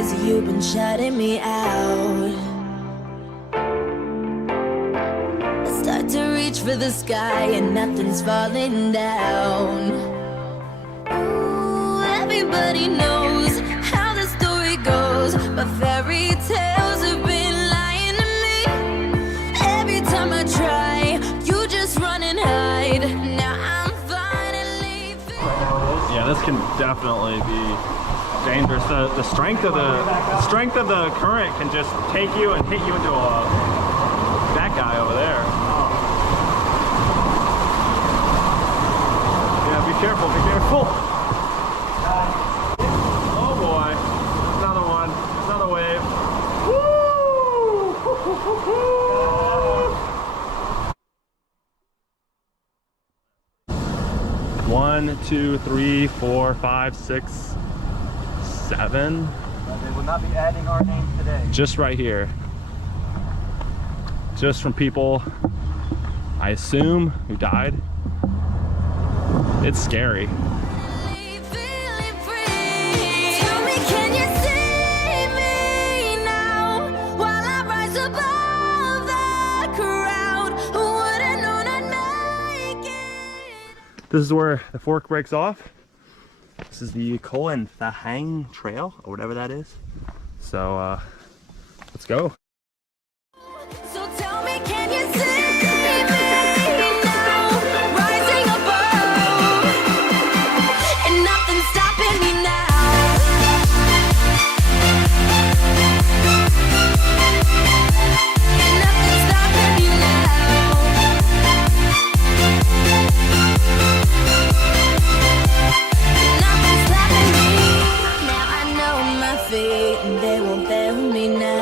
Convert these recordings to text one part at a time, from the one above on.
days you've been shutting me out. I start to reach for the sky and nothing's falling down. Ooh, everybody knows how the story goes, but fairy tales have been lying to me. Every time I try, you just run and hide. Now I'm finally feeling. Yeah, this can definitely be dangerous. The strength of the current can just take you and hit you into that guy over there. Yeah, be careful, be careful. Oh boy, another one, another wave. Woo! 1, 2, 3, 4, 5, 6, 7. They will not be adding our name today. Just right here. Just from people, I assume, who died. It's scary. This is where the fork breaks off. This is the Olomai Trail, or whatever that is. So, let's go. So tell me, can you see me now, rising above, and nothing's stopping me now. And nothing's stopping me now. Nothing's stopping me. Now I know my fate, and they won't fail me now.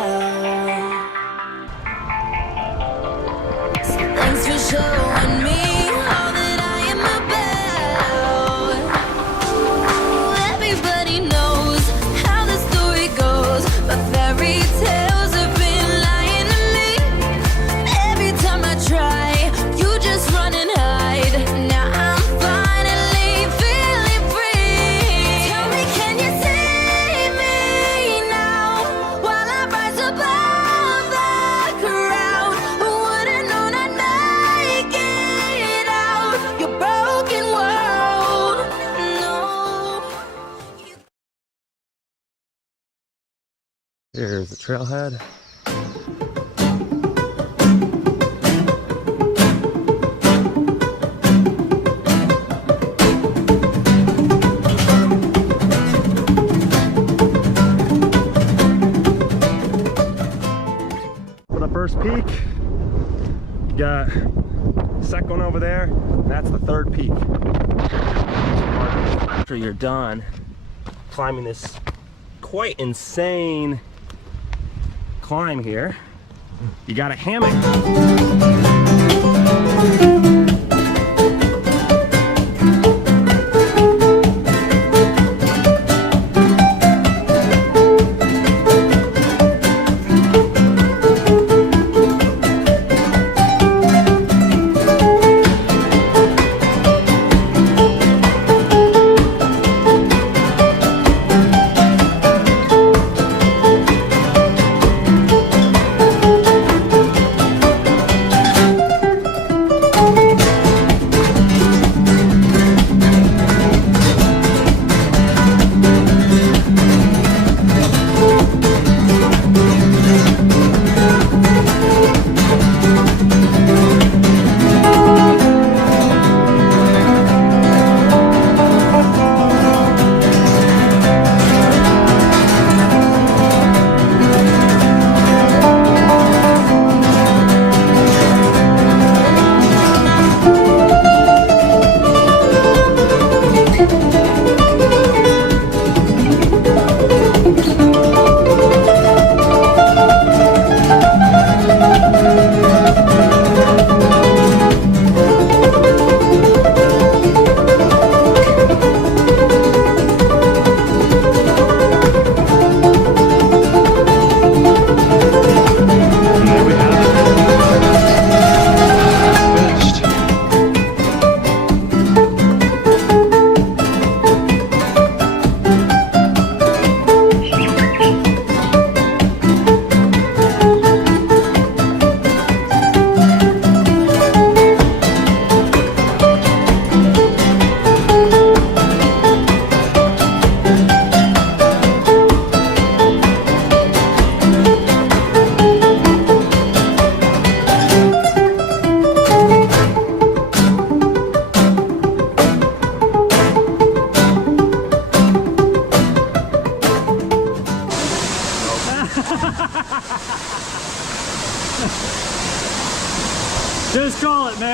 Thanks for showing me all that I am about. Everybody knows how the story goes, but fairy tales have been lying to me. Every time I try, you just run and hide. Now I'm finally feeling free. Tell me, can you see me now, while I rise above the crowd? Who would've known I'd make it out your broken world? No. Here's the trailhead. For the first peak, you got second one over there, and that's the third peak. After you're done climbing this quite insane climb here, you got a hammock.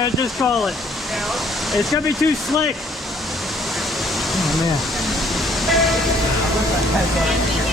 Yeah, just call it. It's gonna be too slick. Oh man.